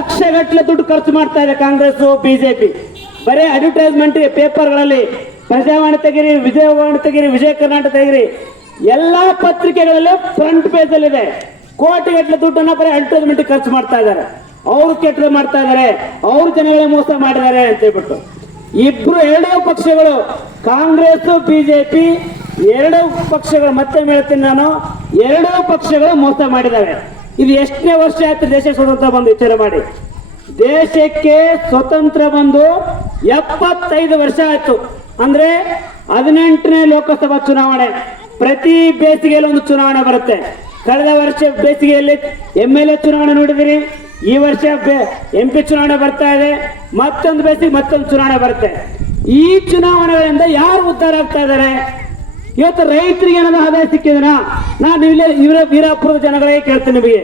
ಲಕ್ಷಗಟ್ಟಲೆ ದುಡ್ಡು ಖರ್ಚು ಮಾಡ್ತಾ ಇದೆ ಕಾಂಗ್ರೆಸ್ ಬಿಜೆಪಿ. ಬರೀ ಅಡ್ವರ್ಟೈಸ್ಮೆಂಟ್ ಪೇಪರ್ಗಳಲ್ಲಿ ಪ್ರಜಾವಾಣಿ ತೆಗಿರಿ, ವಿಜಯವಾಣಿ ತೆಗಿರಿ, ವಿಜಯ ಕರ್ನಾಟಕ ತೆಗಿರಿ, ಎಲ್ಲಾ ಪತ್ರಿಕೆಗಳಲ್ಲಿ ಫ್ರಂಟ್ ಪೇಜ್ ಅಲ್ಲಿ ಇದೆ. ಕೋಟಿಗಟ್ಟಲೆ ದುಡ್ಡನ್ನ ಬರೀ ಅಡ್ವರ್ಟೈಸ್ಮೆಂಟ್ ಖರ್ಚು ಮಾಡ್ತಾ ಇದ್ದಾರೆ. ಅವ್ರು ಕೆಟ್ಟದ ಮಾಡ್ತಾ ಇದ್ದಾರೆ, ಅವ್ರ ಜನಗಳೇ ಮೋಸ ಮಾಡಿದ್ದಾರೆ ಅಂತ ಹೇಳ್ಬಿಟ್ಟು ಎರಡೂ ಪಕ್ಷಗಳು, ಕಾಂಗ್ರೆಸ್ ಬಿಜೆಪಿ ಎರಡೂ ಪಕ್ಷಗಳು, ಮತ್ತೆ ಹೇಳ್ತೀನಿ ನಾನು, ಎರಡೂ ಪಕ್ಷಗಳು ಮೋಸ ಮಾಡಿದ್ದಾರೆ. ಇದು ಎಷ್ಟನೇ ವರ್ಷ ಆಯ್ತು ದೇಶಕ್ಕೆ ಸ್ವತಂತ್ರ ಬಂದು ವಿಚಾರ ಮಾಡಿ. ದೇಶಕ್ಕೆ ಸ್ವತಂತ್ರ ಬಂದು 75 ವರ್ಷ ಆಯ್ತು. ಅಂದ್ರೆ 18ನೇ ಲೋಕಸಭಾ ಚುನಾವಣೆ, ಪ್ರತಿ ಬೇಸಿಗೆಯಲ್ಲಿ ಒಂದು ಚುನಾವಣೆ ಬರುತ್ತೆ. ಕಳೆದ ವರ್ಷ ಬೇಸಿಗೆಯಲ್ಲಿ MLA ಚುನಾವಣೆ ನೋಡಿದಿರಿ, ಈ ವರ್ಷ MP ಚುನಾವಣೆ ಬರ್ತಾ ಇದೆ, ಮತ್ತೊಂದು ಬೇಸಿಗೆ ಮತ್ತೊಂದು ಚುನಾವಣೆ ಬರುತ್ತೆ. ಈ ಚುನಾವಣೆಗಳಿಂದ ಯಾರು ಉದ್ಧಾರ ಆಗ್ತಾ ಇದ್ದಾರೆ? ಇವತ್ತು ರೈತರಿಗೆ ಏನಾದ್ರು ಆದಾಯ ಸಿಕ್ಕಿದನಾ? ನಾನು ವೀರಾಪುರದ ಜನಗಳೇ ಕೇಳ್ತೀನಿ, ನಿಮಗೆ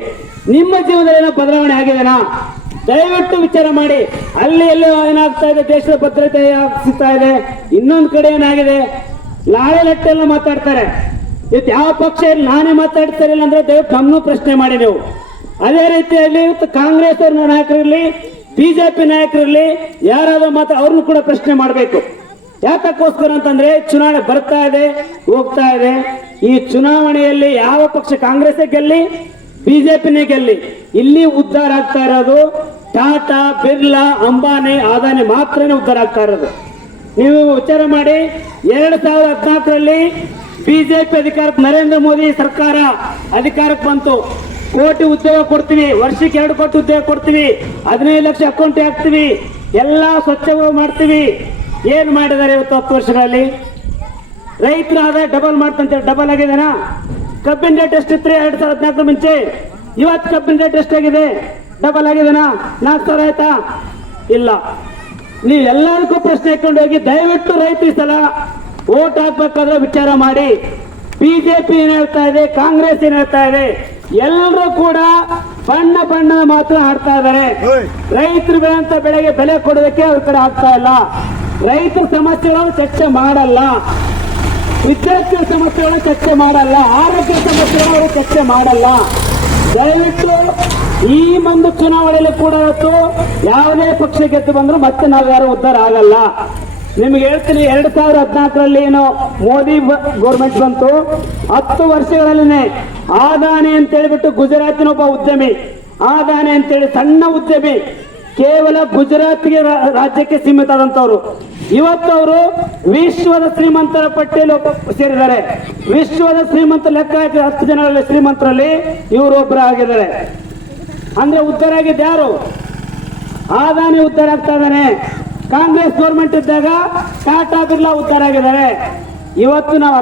ನಿಮ್ಮ ಜೀವನದಲ್ಲಿ ಏನೋ ಬದಲಾವಣೆ ಆಗಿದೆನಾ? ದಯವಿಟ್ಟು ವಿಚಾರ ಮಾಡಿ. ಅಲ್ಲಿ ಎಲ್ಲೋ ಏನಾಗ್ತಾ ಇದೆ, ದೇಶದ ಭದ್ರತೆ ಸಿಗ್ತಾ ಇದೆ, ಇನ್ನೊಂದು ಕಡೆ ಏನಾಗಿದೆ, ಲಾಳೆ ಲಟ್ಟೆಲ್ಲ ಮಾತಾಡ್ತಾರೆ. ಇವತ್ತು ಯಾವ ಪಕ್ಷ ನಾನೇ ಮಾತಾಡ್ತಾ ಇಲ್ಲ ಅಂದ್ರೆ ದಯವಿಟ್ಟು ನಮ್ಮನ್ನು ಪ್ರಶ್ನೆ ಮಾಡಿ ನೀವು. ಅದೇ ರೀತಿಯಲ್ಲಿ ಇವತ್ತು ಕಾಂಗ್ರೆಸ್ ನಾಯಕರಿರಲಿ, ಬಿಜೆಪಿ ನಾಯಕರಿರಲಿ, ಯಾರಾದ್ರೂ ಅವ್ರನ್ನು ಕೂಡ ಪ್ರಶ್ನೆ ಮಾಡಬೇಕು. ಯಾತಕ್ಕೋಸ್ಕರ ಅಂತಂದ್ರೆ ಚುನಾವಣೆ ಬರ್ತಾ ಇದೆ, ಹೋಗ್ತಾ ಇದೆ. ಈ ಚುನಾವಣೆಯಲ್ಲಿ ಯಾವ ಪಕ್ಷ, ಕಾಂಗ್ರೆಸ್ ಗೆಲ್ಲಿ, ಬಿಜೆಪಿನೇ ಗೆಲ್ಲಿ, ಇಲ್ಲಿ ಉದ್ಧಾರ ಆಗ್ತಾ ಇರೋದು ಟಾಟಾ, ಬಿರ್ಲಾ, ಅಂಬಾನಿ, ಅದಾನಿ ಮಾತ್ರನೇ ಉದ್ಧಾರ ಆಗ್ತಾ ಇರೋದು. ನೀವು ವಿಚಾರ ಮಾಡಿ, 2014ರಲ್ಲಿ ಬಿಜೆಪಿ ಅಧಿಕಾರಕ್ಕೆ, ನರೇಂದ್ರ ಮೋದಿ ಸರ್ಕಾರ ಅಧಿಕಾರಕ್ಕೆ ಬಂತು. ಕೋಟಿ ಉದ್ಯೋಗ ಕೊಡ್ತೀವಿ, ವರ್ಷಕ್ಕೆ 2 ಕೋಟಿ ಉದ್ಯೋಗ ಕೊಡ್ತೀವಿ, 15 ಲಕ್ಷ ಅಕೌಂಟ್ ಹಾಕ್ತೀವಿ, ಎಲ್ಲಾ ಸ್ವಚ್ಛವಾಗಿ ಮಾಡ್ತೀವಿ. ಏನ್ ಮಾಡಿದ್ದಾರೆ ಇವತ್ತು 10 ವರ್ಷಗಳಲ್ಲಿ? ರೈತರ ಆದಾಯ ಡಬಲ್ ಮಾಡ್ತಂತ, ಡಬಲ್ ಆಗಿದೆನಾ? ಕಬ್ಬಿನ ರೇಟ್ ಎಷ್ಟಿತ್ತು 2014 ಮುಂಚೆ? ಇವತ್ತು ಕಬ್ಬಿನ ರೇಟ್ ಎಷ್ಟಾಗಿದೆ? ಡಬಲ್ ಆಗಿದೆನಾ? 4,000 ಆಯ್ತಾ? ಇಲ್ಲ. ನೀವು ಎಲ್ಲರಿಗೂ ಪ್ರಶ್ನೆ ಹಾಕೊಂಡು ಹೋಗಿ, ದಯವಿಟ್ಟು ರೈತ ಸಲ ಓಟ್ ಹಾಕ್ಬೇಕಾದ್ರೆ ವಿಚಾರ ಮಾಡಿ. ಬಿಜೆಪಿ ಏನ್ ಹೇಳ್ತಾ ಇದೆ, ಕಾಂಗ್ರೆಸ್ ಏನ್ ಹೇಳ್ತಾ ಇದೆ, ಎಲ್ಲರೂ ಕೂಡ ಬಣ್ಣ ಮಾತ್ರ ಆಡ್ತಾ ಇದ್ದಾರೆ. ರೈತರುಗಳಂತ ಬೆಳೆಗೆ ಬೆಲೆ ಕೊಡೋದಕ್ಕೆ ಅವ್ರ ಕಡೆ ಆಗ್ತಾ ಇಲ್ಲ. ರೈತರ ಸಮಸ್ಯೆಗಳನ್ನು ಚರ್ಚೆ ಮಾಡಲ್ಲ, ವಿದ್ಯಾರ್ಥಿಗಳ ಸಮಸ್ಯೆಗಳನ್ನು ಚರ್ಚೆ ಮಾಡಲ್ಲ, ಆರೋಗ್ಯ ಸಮಸ್ಯೆಗಳನ್ನು ಚರ್ಚೆ ಮಾಡಲ್ಲ. ದಯವಿಟ್ಟು ಈ ಒಂದು ಚುನಾವಣೆಯಲ್ಲಿ ಕೂಡ ಇವತ್ತು ಯಾವುದೇ ಪಕ್ಷ ಗೆದ್ದು ಬಂದ್ರು ಮತ್ತೆ ನಾವು ಯಾರು ಉದ್ಧಾರ ಆಗಲ್ಲ. ನಿಮ್ಗೆ ಹೇಳ್ತೀನಿ, 2014ರಲ್ಲಿ ಏನು ಮೋದಿ ಗೌರ್ಮೆಂಟ್ ಬಂತು, 10 ವರ್ಷಗಳಲ್ಲೇ ಅದಾನಿ ಅಂತ ಹೇಳಿಬಿಟ್ಟು ಗುಜರಾತಿನ ಒಬ್ಬ ಉದ್ಯಮಿ, ಅದಾನಿ ಅಂತೇಳಿ ಸಣ್ಣ ಉದ್ಯಮಿ, ಕೇವಲ ಗುಜರಾತ್ಗೆ ರಾಜ್ಯಕ್ಕೆ ಸೀಮಿತ ಆದಂತವ್ರು, ಇವತ್ತು ಅವರು ವಿಶ್ವದ ಶ್ರೀಮಂತರ ಪಟ್ಟಿಯಲ್ಲಿ ಸೇರಿದ್ದಾರೆ. ವಿಶ್ವದ ಶ್ರೀಮಂತ ಲೆಕ್ಕ ಹಾಕಿ 10 ಜನರಲ್ಲಿ ಶ್ರೀಮಂತರಲ್ಲಿ ಇವರು ಒಬ್ಬರ ಆಗಿದ್ದಾರೆ. ಅಂದ್ರೆ ಉದ್ಧಾರ ಆಗಿದ್ದು ಯಾರು? ಅದಾನಿ ಉದ್ಧಾರ ಆಗ್ತಾ ಇದ್ದಾನೆ. ಕಾಂಗ್ರೆಸ್ ಗೌರ್ಮೆಂಟ್ ಇದ್ದಾಗ ಟಾಟಾ ಬಿರ್ಲಾ ಉದ್ಧಾರ ಆಗಿದ್ದಾರೆ. ಇವತ್ತು ನಾವು